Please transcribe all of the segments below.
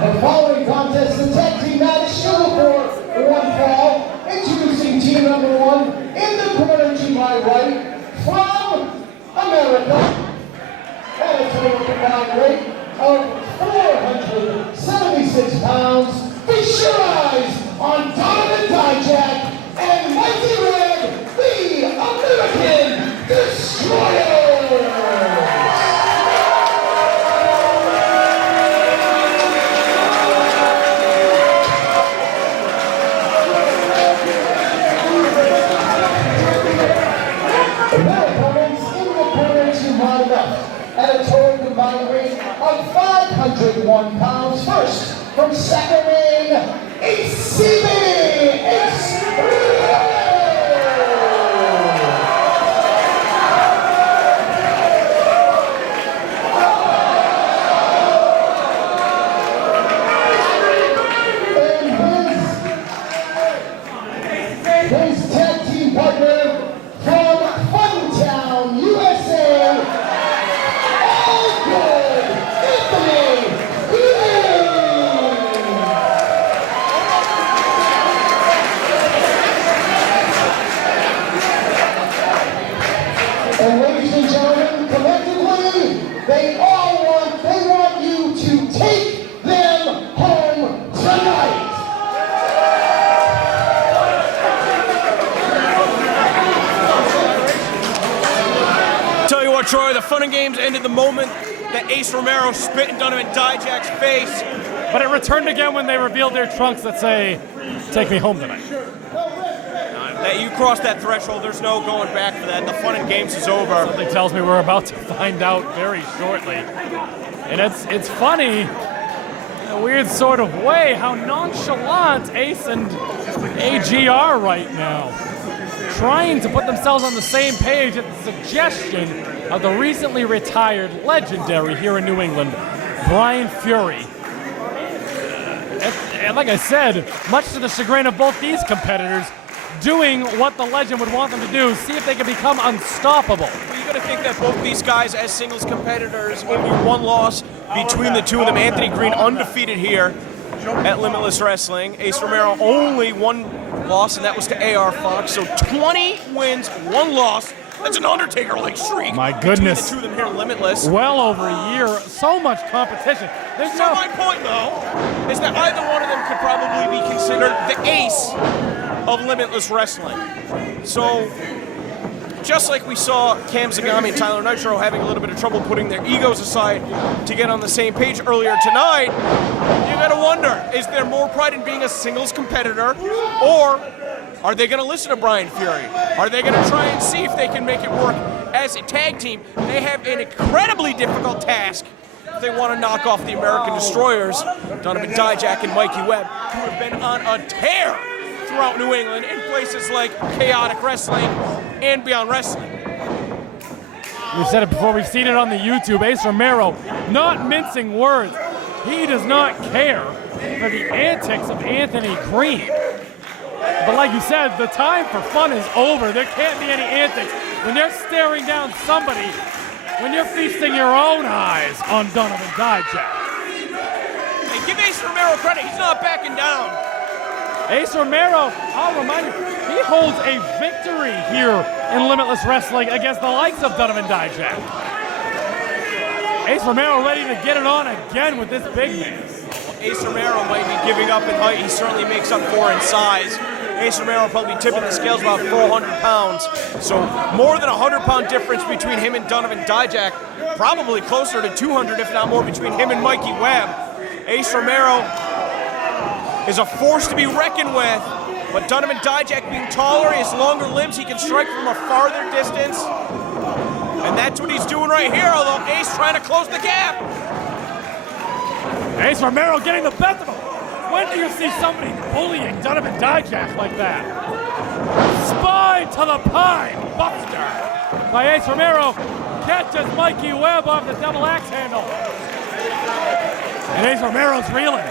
The following contest, the tag team match, scheduled for one fall. Introducing team number one, in the corner to my right, from America, at a total combined weight of 476 pounds. Feast your eyes on Donovan Dijak and Mikey Webb, the American Destroyers! At a total combined weight of 501 pounds. First, from Sacramento, ACB, Ace Romero! And his tag team partner from Funtown, USA, and ladies and gentlemen, collectively, they want you to take them home tonight. Tell you what, Troy, the fun and games ended the moment that Ace Romero spit in Donovan Dijak's face. But it returned again when they revealed their trunks that say, "Take me home tonight." That you crossed that threshold, there's no going back for that. The fun and games is over. Something tells me we're about to find out very shortly. And it's funny, in a weird sort of way, how nonchalant Ace and AG are right now. Trying to put themselves on the same page at the suggestion of the recently retired legendary here in New England, Brian Fury. And like I said, much to the chagrin of both these competitors, doing what the legend would want them to do, see if they can become unstoppable. Well, you got to think that both these guys, as singles competitors, only one loss between the two of them. Anthony Greene undefeated here at Limitless Wrestling. Ace Romero only one loss, and that was to AR Fox. So 20 wins, one loss. That's an Undertaker-like streak. My goodness. Between the two of them here at Limitless. Well over a year, so much competition. There's So my point, though, is that either one of them could probably be considered the ace of Limitless Wrestling. So, just like we saw Cam Zagami and Tyler Nitro having a little bit of trouble putting their egos aside to get on the same page earlier tonight, you gotta wonder, is there more pride in being a singles competitor, or are they gonna listen to Brian Fury? Are they gonna try and see if they can make it work as a tag team? They have an incredibly difficult task if they want to knock off the American Destroyers, Donovan Dijak and Mikey Webb, who have been on a tear throughout New England in places like Chaotic Wrestling and Beyond Wrestling. We've said it before, we've seen it on the YouTube. Ace Romero, not mincing words. He does not care for the antics of Anthony Greene. But like you said, the time for fun is over. There can't be any antics when you're staring down somebody, when you're feasting your own eyes on Donovan Dijak. Hey, give Ace Romero credit, he's not backing down. Ace Romero, I'll remind you, he holds a victory here in Limitless Wrestling against the likes of Donovan Dijak. Ace Romero ready to get it on again with this big man. Well, Ace Romero might be giving up in height. He certainly makes up for in size. Ace Romero probably tipping the scales about 400 pounds. So more than a 100-pound difference between him and Donovan Dijak. Probably closer to 200, if not more, between him and Mikey Webb. Ace Romero is a force to be reckoned with, but Donovan Dijak being taller, he has longer limbs, he can strike from a farther distance. And that's what he's doing right here, although Ace trying to close the gap. Ace Romero getting the best of him. When do you see somebody bullying Donovan Dijak like that? Spine to the pine, buster by Ace Romero. Catches Mikey Webb off the double axe handle. And Ace Romero's reeling.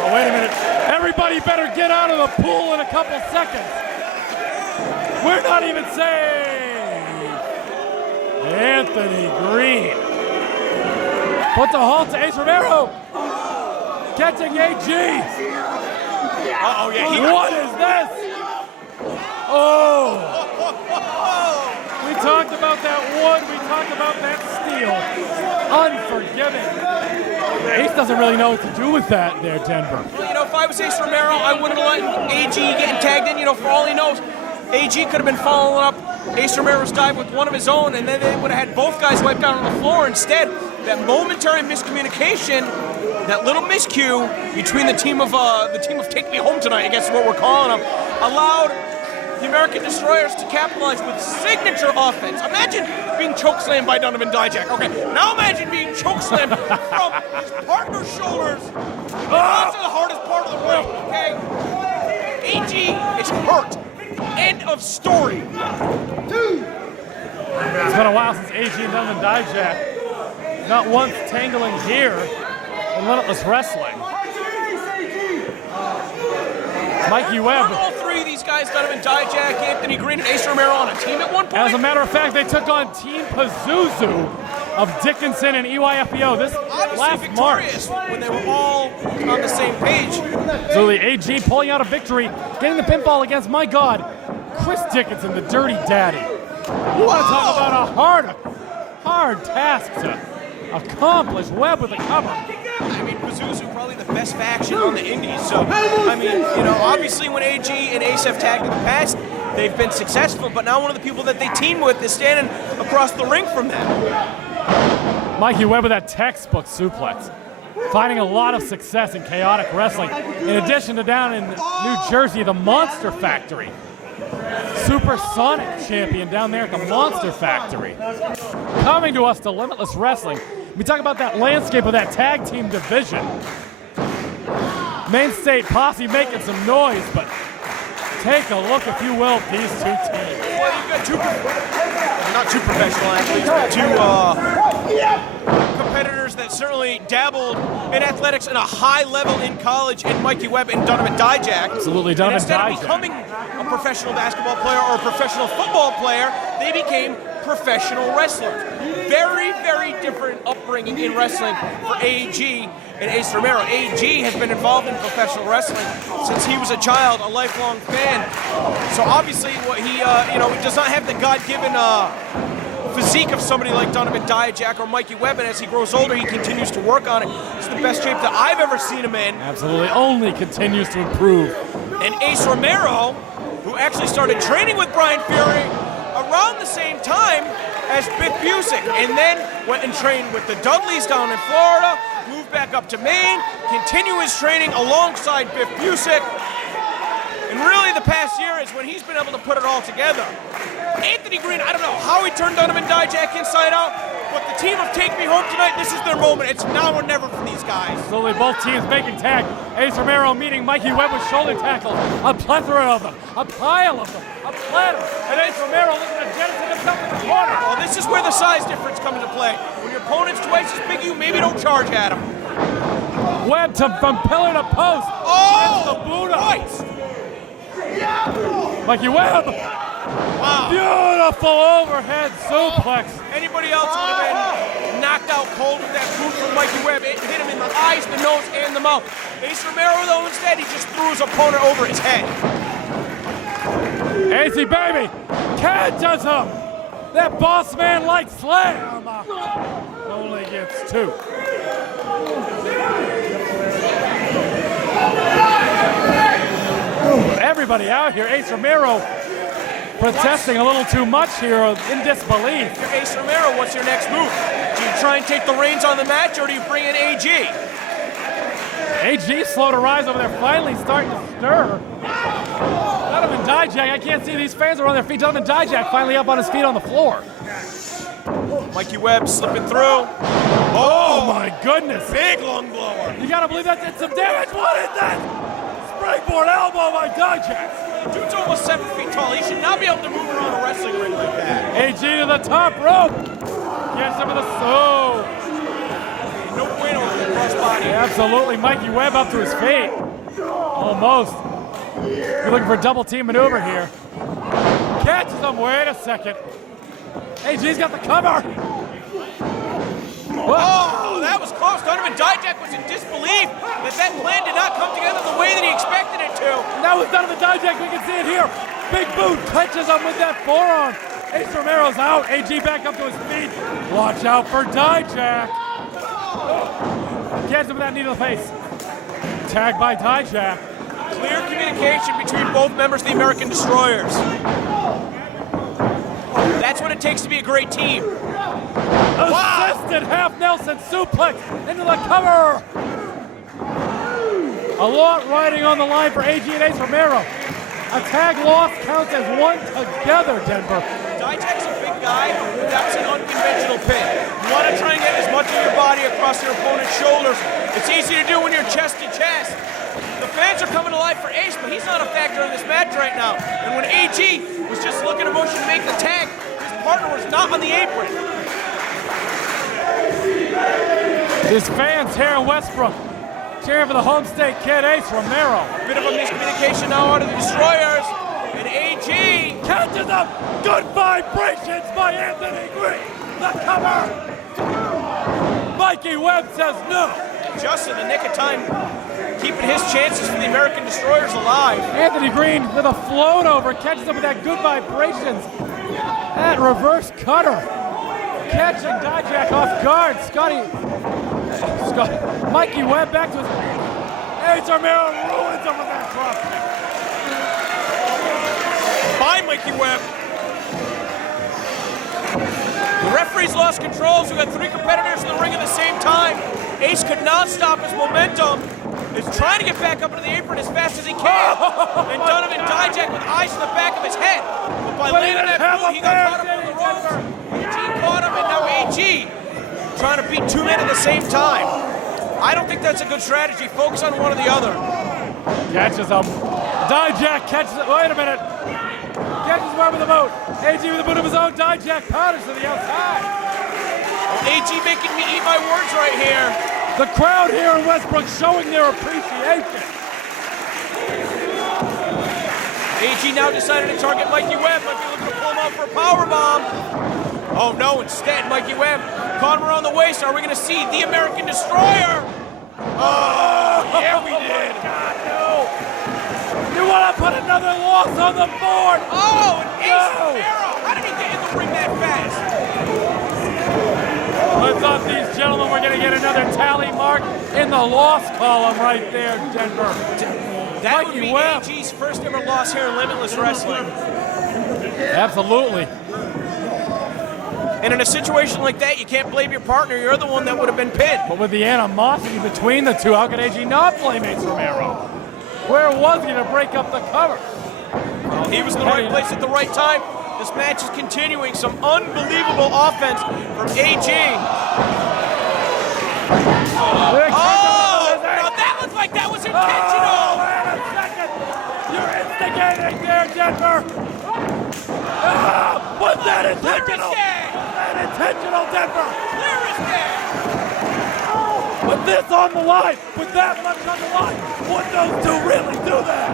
Oh, wait a minute. Everybody better get out of the pool in a couple seconds. We're not even safe. Anthony Greene. Puts a halt to Ace Romero. Catching AG. Uh-oh, yeah. What is this? Oh. We talked about that wood. We talked about that steel. Unforgiving. Ace doesn't really know what to do with that there, Denver. Well, you know, if I was Ace Romero, I wouldn't have let AG getting tagged in. You know, for all he knows, AG could have been following up Ace Romero's dive with one of his own, and then they would have had both guys wiped out on the floor. Instead, that momentary miscommunication, that little miscue between the team of Take Me Home Tonight, I guess is what we're calling them, allowed the American Destroyers to capitalize with signature offense. Imagine being chokeslammed by Donovan Dijak. Okay, now imagine being chokeslammed from his partner's shoulders onto the hardest part of the ring, okay? AG is hurt. End of story. It's been a while since AG and Donovan Dijak not once tangling here in Limitless Wrestling. Mikey Webb. All three of these guys, Donovan Dijak, Anthony Greene, and Ace Romero on a team at one point. As a matter of fact, they took on Team Pazuzu of Dickinson and EYFBO this last March. When they were all on the same page. So the AG pulling out a victory, getting the pinfall against, my God, Chris Dickinson, the Dirty Daddy. You want to talk about a hard task to accomplish. Webb with a cover. I mean, Pazuzu probably the best faction on the indies. So, I mean, you know, obviously when AG and Ace have tagged in the past, they've been successful, but now one of the people that they team with is standing across the ring from them. Mikey Webb with that textbook suplex. Finding a lot of success in chaotic wrestling. In addition to down in New Jersey, the Monster Factory. Supersonic champion down there at the Monster Factory. Coming to us to Limitless Wrestling. We talk about that landscape of that tag team division. Main State Posse making some noise, but take a look, if you will, at these two teams. Well, you've got not two professional athletes, but two competitors that certainly dabbled in athletics at a high level in college in Mikey Webb and Donovan Dijak. Absolutely, Donovan Dijak. Instead of becoming a professional basketball player or a professional football player, they became professional wrestlers. Very, very different upbringing in wrestling for AG and Ace Romero. AG has been involved in professional wrestling since he was a child, a lifelong fan. So obviously, what he does not have the God-given physique of somebody like Donovan Dijak or Mikey Webb, and as he grows older, he continues to work on it. It's the best shape that I've ever seen him in. Absolutely, only continues to improve. And Ace Romero, who actually started training with Brian Fury around the same time as Biff Busick, and then went and trained with the Dudleys down in Florida, moved back up to Maine, continue his training alongside Biff Busick, and really the past year is when he's been able to put it all together. Anthony Greene, I don't know how he turned Donovan Dijak inside out, but the team of Take Me Home Tonight, this is their moment. It's now or never for these guys. Slowly both teams making tag. Ace Romero meeting Mikey Webb with shoulder tackles. A plethora of them, a pile of them, a platter. And Ace Romero looking to jettison himself in the corner. Well, this is where the size difference comes into play. When your opponent's twice as big as you, maybe don't charge at him. Webb from pillar to post. Oh, the Buddha. Right. Mikey Webb. Wow. Beautiful overhead suplex. Anybody else would have been knocked out cold with that boot from Mikey Webb. It hit him in the eyes, the nose, and the mouth. Ace Romero, though, instead, he just threw his opponent over his head. AC baby catches him. That boss man like slam. Only gets two. Everybody out here. Ace Romero protesting a little too much here in disbelief. If you're Ace Romero, what's your next move? Do you try and take the reins on the match, or do you bring in AG? AG slow to rise over there, finally starting to stir. Donovan Dijak, I can't see these fans are on their feet. Donovan Dijak finally up on his feet on the floor. Mikey Webb slipping through. Oh my goodness. Big lung blower. You gotta believe that did some damage. What is that? Springboard elbow by Dijak. Dude's almost 7 feet tall. He should not be able to move around a wrestling ring like that. AG to the top rope. Gets him with a No bueno with the crossbody. Absolutely. Mikey Webb up to his feet. Almost. You're looking for a double team maneuver here. Catches him. Wait a second. AG's got the cover. Oh, that was Dijak was in disbelief that plan did not come together the way that he expected it to. Now with Donovan Dijak, we can see it here. Big boot clenches him with that forearm. Ace Romero's out. AG back up to his feet. Watch out for Dijak. Gets him with that knee to the face. Tagged by Dijak. Clear communication between both members of the American Destroyers. That's what it takes to be a great team. Assisted half Nelson suplex into the cover. A lot riding on the line for AG and Ace Romero. A tag loss counts as one together, Denver. Dijak's a big guy, but that's an unconventional pin. You want to try and get as much of your body across your opponent's shoulders. It's easy to do when you're chest to chest. The fans are coming alive for Ace, but he's not a factor in this match right now. And when AG was just looking to motion to make the tag, his partner was not on the apron. His fans here in Westbrook cheering for the home state kid, Ace Romero. Bit of a miscommunication now out of the Destroyers. And AG catches up. Good vibrations by Anthony Greene. The cover. Mikey Webb says no. Just in the nick of time, keeping his chances for the American Destroyers alive. Anthony Greene with a float over, catches him with that good vibrations. That reverse cutter. Catching Dijak off guard. Mikey Webb back to his Ace Romero ruins him with that drop. By Mikey Webb. The referee's lost control, so we got three competitors in the ring at the same time. Ace could not stop his momentum. Is trying to get back up into the apron as fast as he can. And Donovan Dijak with eyes in the back of his head. But by landing that boot, he got caught up on the ropes. AG caught him, and now AG trying to beat two men at the same time. I don't think that's a good strategy. Focus on one or the other. Catches him. Dijak catches it. Wait a minute. Catches him over the boat. AG with a boot of his own. Dijak powders to the outside. AG making me eat my words right here. The crowd here in Westbrook showing their appreciation. AG now decided to target Mikey Webb. Might be looking to pull him out for a powerbomb. Oh no, instead Mikey Webb caught him around the waist. Are we going to see the American Destroyer? Oh, yeah we did. God, no. You want to put another loss on the board? Oh, and Ace Romero. How did he get in the ring that fast? I thought these gentlemen were going to get another tally mark in the loss column right there, Denver. That Mikey would be Webb. AG's first ever loss here in Limitless Wrestling. Absolutely. And in a situation like that, you can't blame your partner. You're the one that would have been pinned. But with the animosity between the two, how could AG not blame Ace Romero? Where was he to break up the cover? He was in the right place at the right time. This match is continuing. Some unbelievable offense from AG. Oh, now that looks like that was intentional. Wait a second. You're instigating there, Denver. Was that intentional? Was that intentional, Denver? Clear as day. With this on the line, with that much on the line, would those two really do that?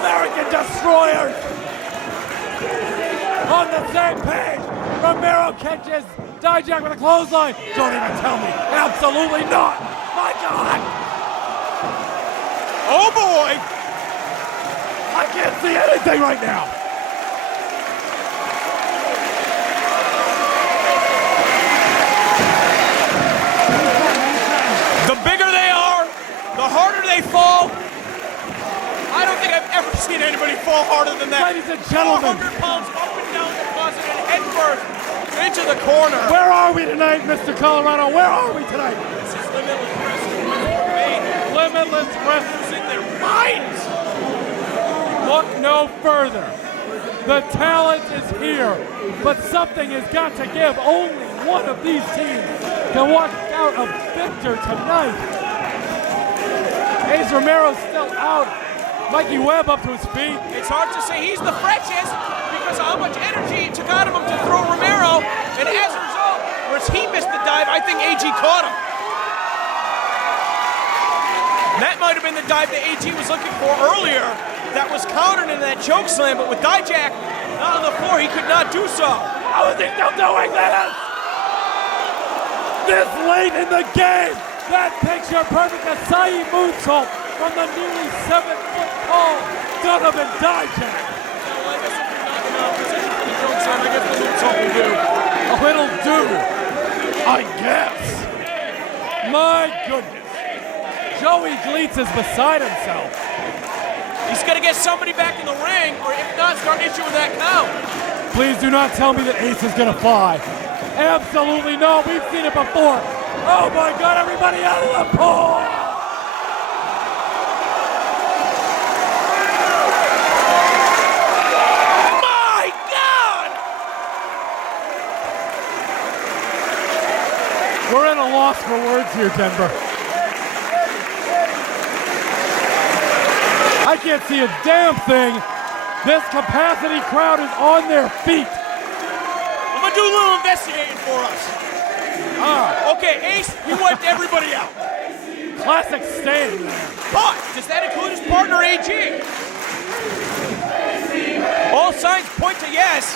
American Destroyers on the same page. Romero catches Dijak with a clothesline. Don't even tell me. Absolutely not. My God. Oh boy. I can't see anything right now. The bigger they are, the harder they fall. I don't think I've ever seen anybody fall harder than that. Ladies and gentlemen. 400 pounds up and down the closet and head first into the corner. Where are we tonight, Mr. Colorado? Where are we tonight? This is Limitless Wrestling. Limitless Wrestling. In their minds. Look no further. The talent is here, but something has got to give. Only one of these teams can walk out a victor tonight. Ace Romero's still out. Mikey Webb up to his feet. It's hard to say he's the freshest because of how much energy it took out of him to throw Romero, and as a result, whereas he missed the dive, I think AG caught him. And that might have been the dive that AG was looking for earlier. That was countered in that choke slam, but with Dijak not on the floor, he could not do so. How is he still doing this? This late in the game, That picture perfect Acai moonsault from the nearly 7-foot tall Donovan Dijak. Well, I guess if you're not in a position for the joke sign, I guess the moonsault will do. Oh, it'll do, I guess. My goodness. Joey Gleets is beside himself. He's going to get somebody back in the ring, or if not, start issuing that count. Please do not tell me that Ace is going to fly. Absolutely no. We've seen it before. Oh my God, everybody out of the pool! My God! We're at a loss for words here, Denver. I can't see a damn thing. This capacity crowd is on their feet. I'm gonna do a little investigating for us. Okay, Ace, he wiped everybody out. Classic stand. But does that include his partner AG? All signs point to yes.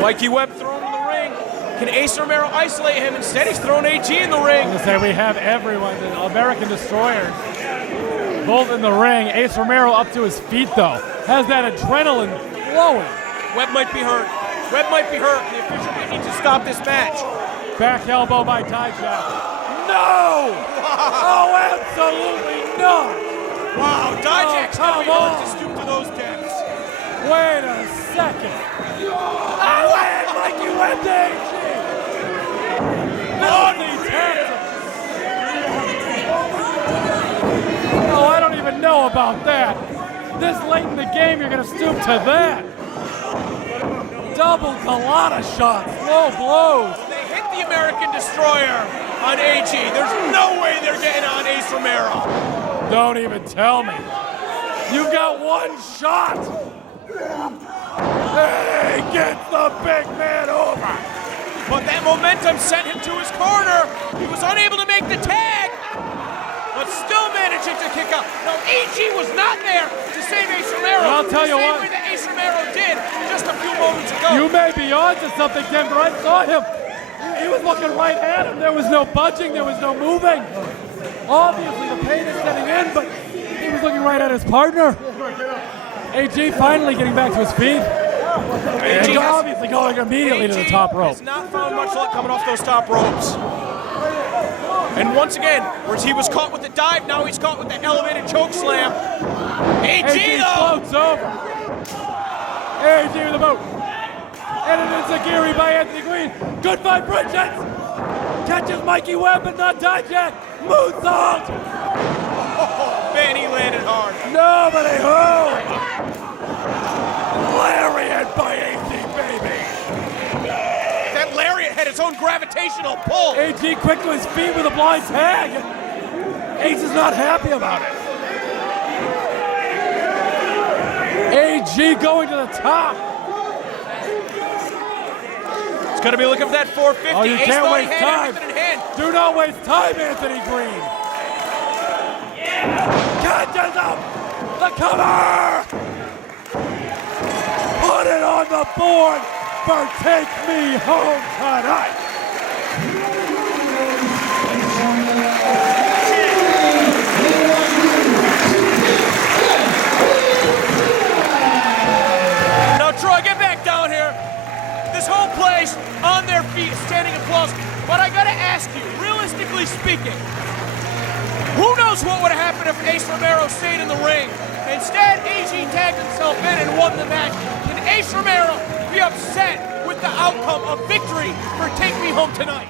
Mikey Webb thrown in the ring. Can Ace Romero isolate him? Instead, he's throwing AG in the ring. As I say, we have everyone, the American Destroyers, both in the ring. Ace Romero up to his feet, though. Has that adrenaline flowing. Webb might be hurt. Webb might be hurt. The official might need to stop this match. Back elbow by Dijak. No! Oh, absolutely not! Wow, Dijak's come gonna be hard on. to stoop to those depths. Wait a second. Oh, and Mikey Webb to AG. Oh, I don't even know about that. This late in the game, you're gonna stoop to that. Double colada shots, low blows. They hit the American Destroyer on AG. There's no way they're getting on Ace Romero. Don't even tell me. You've got one shot. Hey, get the big man over. But that momentum sent him to his corner. He was unable to make the tag, but still managing to kick out. No, AG was not there to save Ace Romero. And I'll tell you what. The same way that Ace Romero did just a few moments ago. You may be onto something, Denver. I saw him. He was looking right at him. There was no budging. There was no moving. Obviously, the pain is setting in, but he was looking right at his partner. AG finally getting back to his feet. And obviously going immediately to the top rope. Has not found much luck coming off those top ropes. And once again, where he was caught with the dive, now he's caught with the elevated choke slam. AG though! Floats over. AG with the boot. And an enziguri by Anthony Greene. Good vibrations. Catches Mikey Webb, but not Dijak. Moonsault. Oh, man, he landed hard. Nobody home. Lariat by AG, baby. That lariat had its own gravitational pull. AG quick to his feet with a blind tag. Ace is not happy about it. AG going to the top. He's going to be looking for that 450. Oh, you Ace can't thought he waste had time. everything in hand. Do not waste time, Anthony Greene. Catches up. The cover. Put it on the board for Take Me Home Tonight. Now, Troy, get back down here. This whole place on their feet, standing applause. But I gotta ask you, realistically speaking, who knows what would have happened if Ace Romero stayed in the ring? Instead, AG tagged himself in and won the match. Can Ace Romero be upset with the outcome of victory for Take Me Home Tonight?